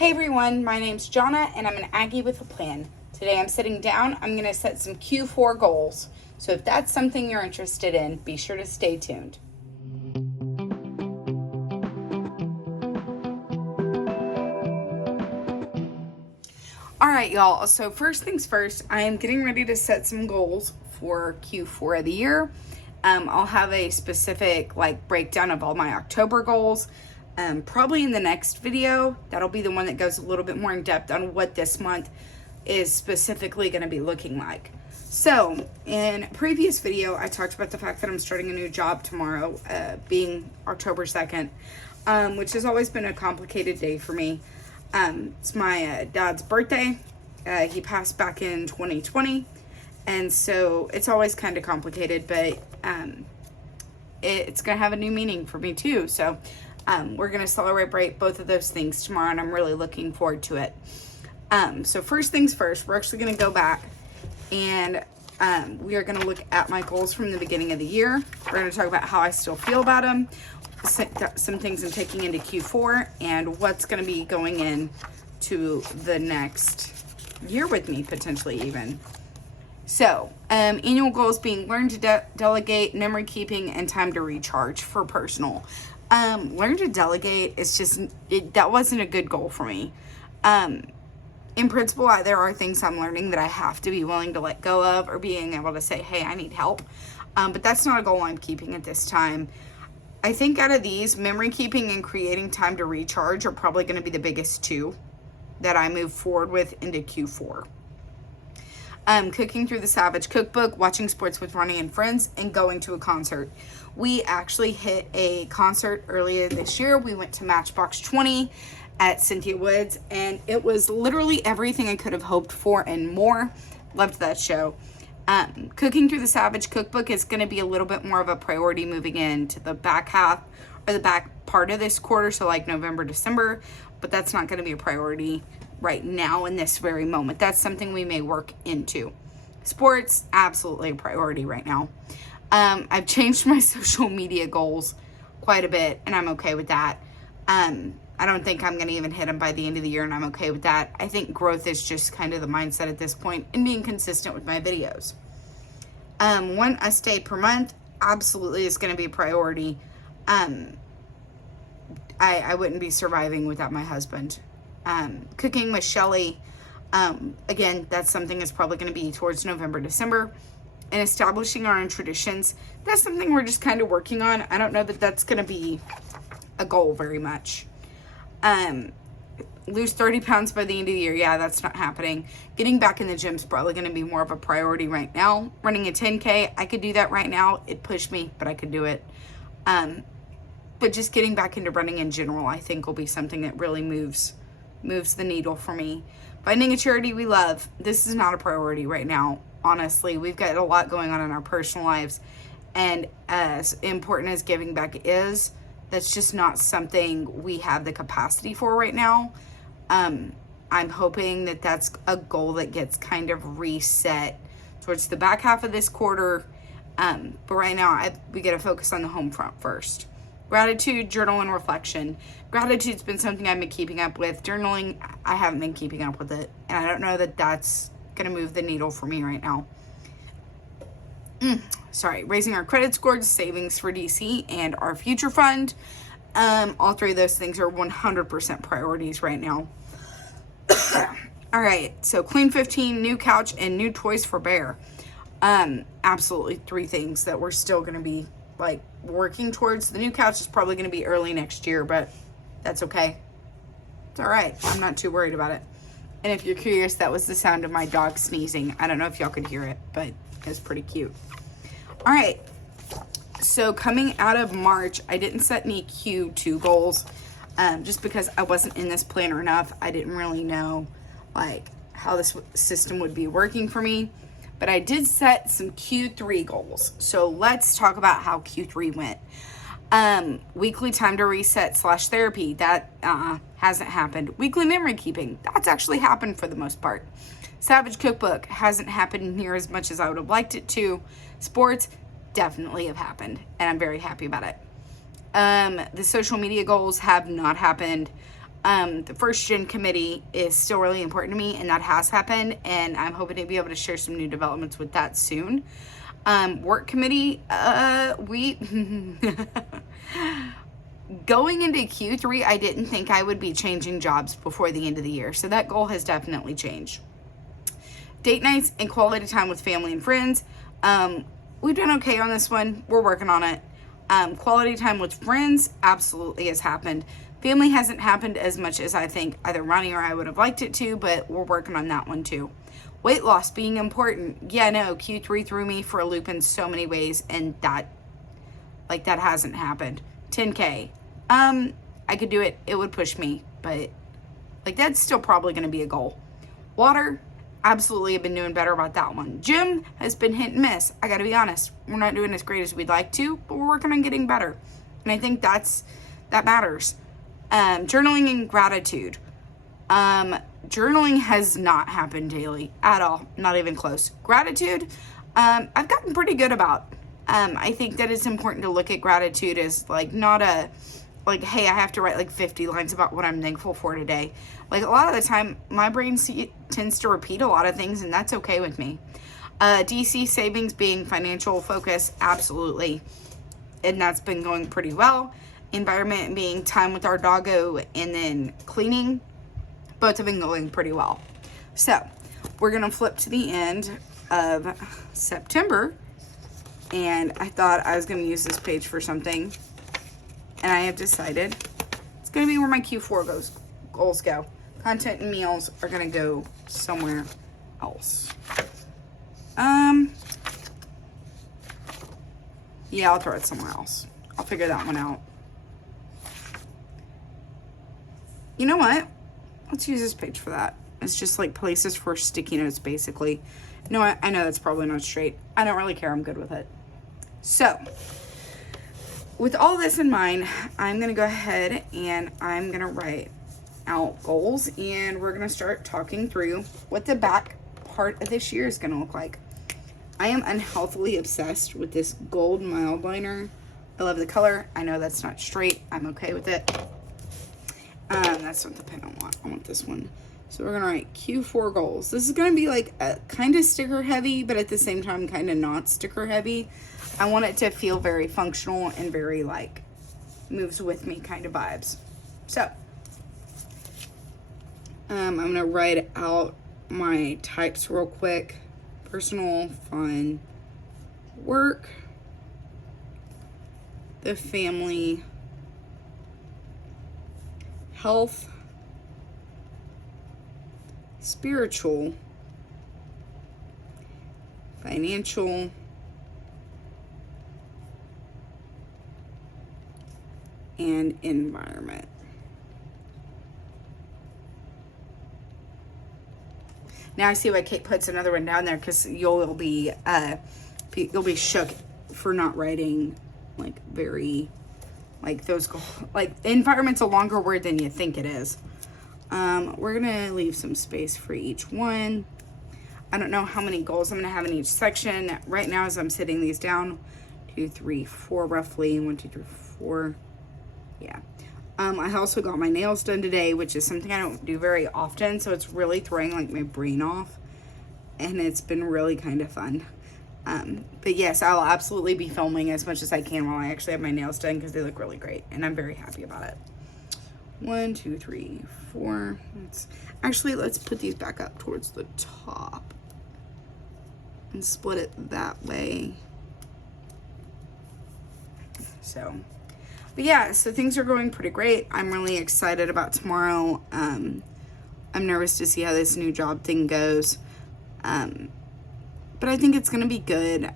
Hey everyone, my name's Jonna and I'm an Aggie with a plan. Today I'm sitting down, I'm going to set some Q4 goals. So if that's something you're interested in, be sure to stay tuned. Alright y'all, so first things first, I am getting ready to set some goals for Q4 of the year. I'll have a specific breakdown of all my October goals. Probably in the next video. That'll be the one that goes a little bit more in depth on what this month is specifically going to be looking like. So in a previous video, I talked about the fact that I'm starting a new job tomorrow, being October 2nd, which has always been a complicated day for me. It's my dad's birthday. He passed back in 2020. And so it's always kind of complicated, but it's going to have a new meaning for me too. So we're going to celebrate both of those things tomorrow, and I'm really looking forward to it. So first things first, we're actually going to go back and we are going to look at my goals from the beginning of the year. We're going to talk about how I still feel about them, some things I'm taking into Q4, and what's going to be going in to the next year with me, potentially even. So, annual goals being learn to delegate, memory keeping, and time to recharge for personal. Learn to delegate is just, that wasn't a good goal for me. In principle, there are things I'm learning that I have to be willing to let go of, or being able to say, hey, I need help. But that's not a goal I'm keeping at this time. I think out of these, memory keeping and creating time to recharge are probably going to be the biggest two that I move forward with into Q4. Cooking through the Savage Cookbook, watching sports with Ronnie and friends, and going to a concert. We actually hit a concert earlier this year. We went to Matchbox 20 at Cynthia Woods, and it was literally everything I could have hoped for and more. Loved that show. Cooking through the Savage Cookbook is going to be a little bit more of a priority moving into the back half, or the back part of this quarter, so like November, December, but that's not going to be a priority right now in this very moment. That's something we may work into. Sports, absolutely a priority right now. I've changed my social media goals quite a bit, and I'm okay with that. I don't think I'm going to even hit them by the end of the year, and I'm okay with that. I think growth is just kind of the mindset at this point, and being consistent with my videos. One a stay per month absolutely is going to be a priority. I wouldn't be surviving without my husband. Cooking with Shelly, again, that's something that's probably going to be towards November, December. And establishing our own traditions, that's something we're just kind of working on. I don't know that that's going to be a goal very much. Lose 30 pounds by the end of the year. Yeah, that's not happening. Getting back in the gym is probably going to be more of a priority right now. Running a 10K, I could do that right now. It pushed me, but I could do it. But just getting back into running in general, I think will be something that really moves the needle for me. Finding a charity we love. This is not a priority right now. Honestly, we've got a lot going on in our personal lives, and as important as giving back is, that's just not something we have the capacity for right now. I'm hoping that that's a goal that gets kind of reset towards the back half of this quarter. But right now, we got to focus on the home front first. Gratitude, journal, and reflection. Gratitude's been something I've been keeping up with. Journaling, I haven't been keeping up with it, and I don't know that that's going to move the needle for me right now. Raising our credit scores, savings for DC, and our future fund. All three of those things are 100% priorities right now. All right, so Clean 15, new couch, and new toys for Bear. Absolutely three things that we're still going to be working towards. The new couch is probably going to be early next year, but that's okay. It's all right. I'm not too worried about it. And if you're curious, that was the sound of my dog sneezing. I don't know if y'all could hear it, but it's pretty cute. All right. So coming out of March, I didn't set any Q2 goals, just because I wasn't in this planner enough. I didn't really know how this system would be working for me. But I did set some Q3 goals. So let's talk about how Q3 went. Weekly time to reset / therapy. That hasn't happened. Weekly memory keeping. That's actually happened for the most part. Savage Cookbook hasn't happened near as much as I would have liked it to. Sports definitely have happened, and I'm very happy about it. The social media goals have not happened. The first gen committee is still really important to me, and that has happened, and I'm hoping to be able to share some new developments with that soon. Work committee, we going into Q3, I didn't think I would be changing jobs before the end of the year, so that goal has definitely changed. Date nights and quality time with family and friends, we've done okay on this one. We're working on it. Quality time with friends absolutely has happened. Family hasn't happened as much as I think either Ronnie or I would have liked it to, but we're working on that one too. Weight loss being important. Yeah, no, Q3 threw me for a loop in so many ways, and that hasn't happened. 10K. I could do it. It would push me, but like that's still probably going to be a goal. Water, absolutely have been doing better about that one. Gym has been hit and miss. I got to be honest. We're not doing as great as we'd like to, but we're working on getting better. And I think that matters. Journaling and gratitude. Journaling has not happened daily at all. Not even close. Gratitude, I've gotten pretty good about. I think that it's important to look at gratitude as like not a, like, hey, I have to write like 50 lines about what I'm thankful for today. Like a lot of the time, my brain tends to repeat a lot of things, and that's okay with me. DC savings being financial focus, absolutely. And that's been going pretty well. Environment being time with our doggo, and then cleaning, both have been going pretty well. So we're going to flip to the end of September, and I thought I was going to use this page for something, and I have decided it's going to be where my Q4 goals go. Content and meals are going to go somewhere else. Yeah, I'll throw it somewhere else. I'll figure that one out. You know what? Let's use this page for that. It's just like places for sticky notes, basically. No, I know that's probably not straight. I don't really care. I'm good with it. So, with all this in mind, I'm going to go ahead and I'm going to write out goals, and we're going to start talking through what the back part of this year is going to look like. I am unhealthily obsessed with this gold mild liner. I love the color. I know that's not straight. I'm okay with it. That's not the pen I want. I want this one. So we're going to write Q4 goals. This is going to be like a kind of sticker heavy, but at the same time kind of not sticker heavy. I want it to feel very functional and very like moves with me kind of vibes. So I'm going to write out my types real quick. Personal, fun, work, the family, health, spiritual, financial, and environment. Now I see why Kate puts another one down there, because you'll be shook for not writing like very like those like environment's a longer word than you think it is. We're gonna leave some space for each one. I don't know how many goals I'm gonna have in each section right now as I'm sitting these down. 2, 3, 4 roughly. 1, 2, 3, 4. Yeah. I also got my nails done today, which is something I don't do very often, so it's really throwing like my brain off, and it's been really kind of fun. But yes, I'll absolutely be filming as much as I can while I actually have my nails done, because they look really great, and I'm very happy about it. 1, 2, 3, 4. Let's put these back up towards the top and split it that way. So, but yeah, so things are going pretty great. I'm really excited about tomorrow. I'm nervous to see how this new job thing goes. But I think it's going to be good.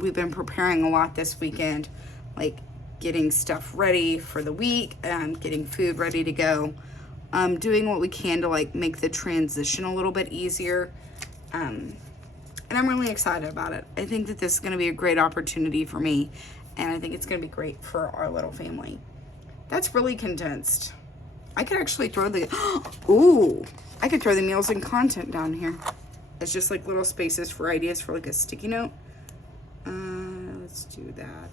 We've been preparing a lot this weekend, like getting stuff ready for the week, getting food ready to go, doing what we can to like make the transition a little bit easier. And I'm really excited about it. I think that this is going to be a great opportunity for me, and I think it's going to be great for our little family. That's really condensed. I could actually throw I could throw the meals and content down here. It's just like little spaces for ideas for like a sticky note. Let's do that.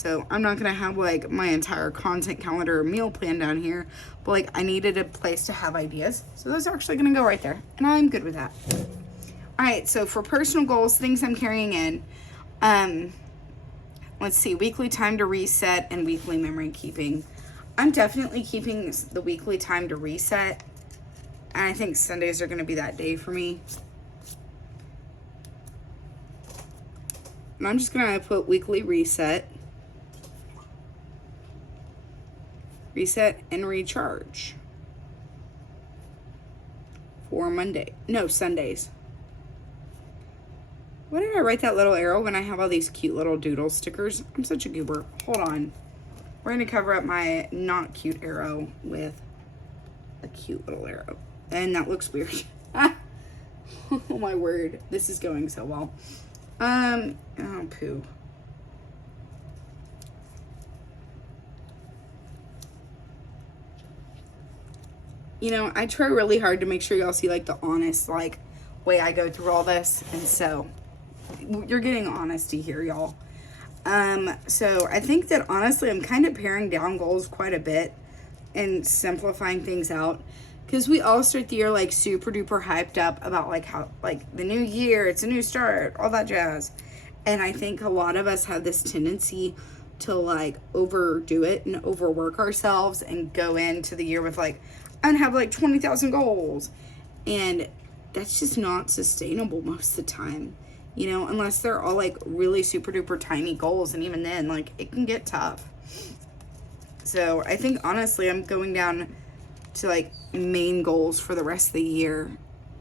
So I'm not gonna have like my entire content calendar or meal plan down here, but like I needed a place to have ideas. So those are actually gonna go right there, and I'm good with that. All right, so for personal goals, things I'm carrying in, let's see, weekly time to reset and weekly memory keeping. I'm definitely keeping the weekly time to reset, and I think Sundays are gonna be that day for me. And I'm just gonna put weekly reset and recharge for Sundays. Why did I write that little arrow when I have all these cute little doodle stickers? I'm such a goober. Hold on. We're gonna cover up my not cute arrow with a cute little arrow. And that looks weird. Oh my word. This is going so well. Oh poo. You know, I try really hard to make sure y'all see like the honest like way I go through all this, and so you're getting honesty here, y'all. So I think that honestly I'm kind of paring down goals quite a bit and simplifying things out, because we all start the year like super duper hyped up about like how like the new year, it's a new start, all that jazz. And I think a lot of us have this tendency to like overdo it and overwork ourselves and go into the year with like, I'm gonna have like 20,000 goals, and that's just not sustainable most of the time, you know, unless they're all like really super duper tiny goals, and even then like it can get tough. So I think honestly I'm going down to like main goals for the rest of the year,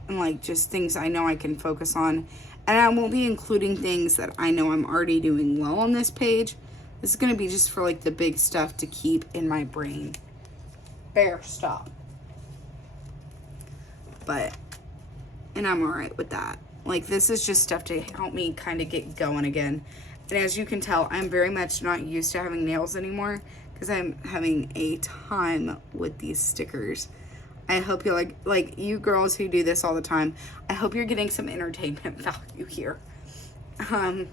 and like just things I know I can focus on, and I won't be including things that I know I'm already doing well on this page. This is going to be just for like the big stuff to keep in my brain. Bear, stop. And I'm all right with that. Like, this is just stuff to help me kind of get going again. And as you can tell, I'm very much not used to having nails anymore, because I'm having a time with these stickers. I hope you like you girls who do this all the time, I hope you're getting some entertainment value here. Cool,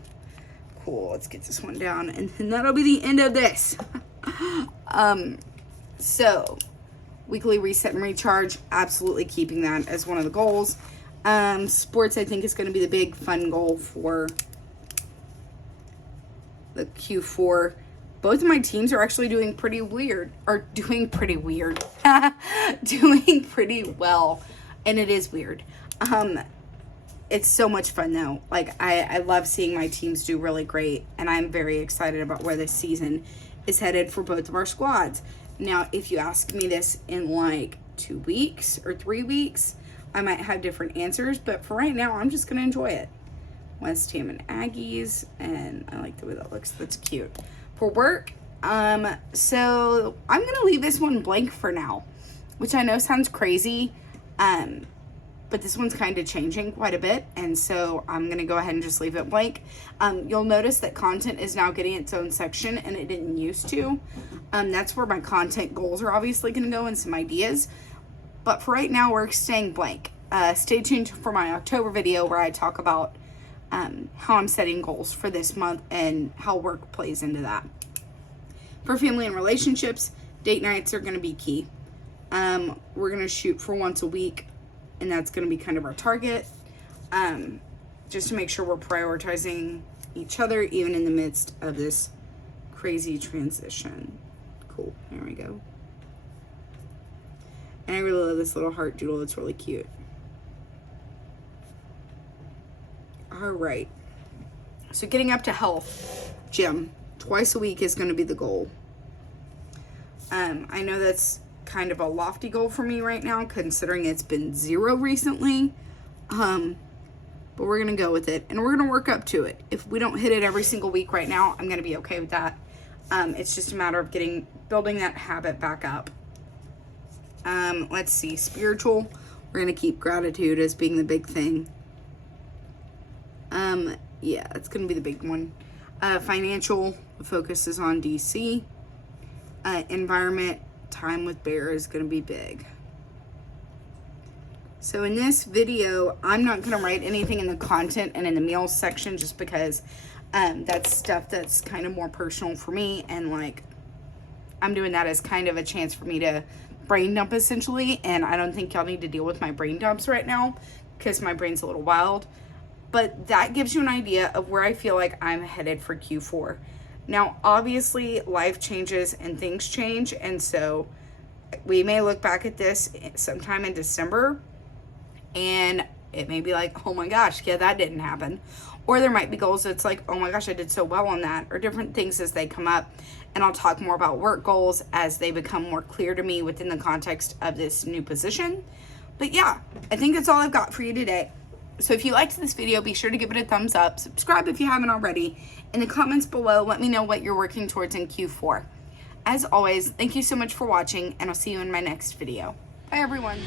let's get this one down, and then that'll be the end of this. So weekly reset and recharge, absolutely keeping that as one of the goals. Sports, I think, is going to be the big fun goal for the Q4. Both of my teams are actually doing pretty well, and it is weird. It's so much fun though. Like, I love seeing my teams do really great, and I'm very excited about where this season is headed for both of our squads. Now, if you ask me this in like 2 weeks or 3 weeks, I might have different answers, but for right now, I'm just going to enjoy it. West Ham and Aggies, and I like the way that looks. That's cute. For work, so I'm going to leave this one blank for now, which I know sounds crazy, but this one's kind of changing quite a bit, and so I'm going to go ahead and just leave it blank. You'll notice that content is now getting its own section, and it didn't used to. That's where my content goals are obviously going to go, and some ideas. But for right now, we're staying blank. Stay tuned for my October video where I talk about how I'm setting goals for this month and how work plays into that. For family and relationships, date nights are going to be key. We're going to shoot for once a week, and that's going to be kind of our target, just to make sure we're prioritizing each other even in the midst of this crazy transition. Cool, there we go. And I really love this little heart doodle. It's really cute. All right, so getting up to health, gym twice a week is going to be the goal. I know that's kind of a lofty goal for me right now, considering it's been 0 recently, but we're gonna go with it, and we're gonna work up to it. If we don't hit it every single week right now, I'm gonna be okay with that. It's just a matter of building that habit back up. Let's see, spiritual, we're gonna keep gratitude as being the big thing. Yeah, it's gonna be the big one. Financial, the focus is on DC. Environment, time with Bear is going to be big. So in this video, I'm not going to write anything in the content and in the meals section, just because That's stuff that's kind of more personal for me, and like I'm doing that as kind of a chance for me to brain dump essentially, and I don't think y'all need to deal with my brain dumps right now because my brain's a little wild. But that gives you an idea of where I feel like I'm headed for Q4. Now, obviously, life changes and things change, and so we may look back at this sometime in December, and it may be like, oh my gosh, yeah, that didn't happen. Or there might be goals that's like, oh my gosh, I did so well on that, or different things as they come up. And I'll talk more about work goals as they become more clear to me within the context of this new position. But yeah, I think that's all I've got for you today. So if you liked this video, be sure to give it a thumbs up. Subscribe if you haven't already. In the comments below, let me know what you're working towards in Q4. As always, thank you so much for watching, and I'll see you in my next video. Bye, everyone.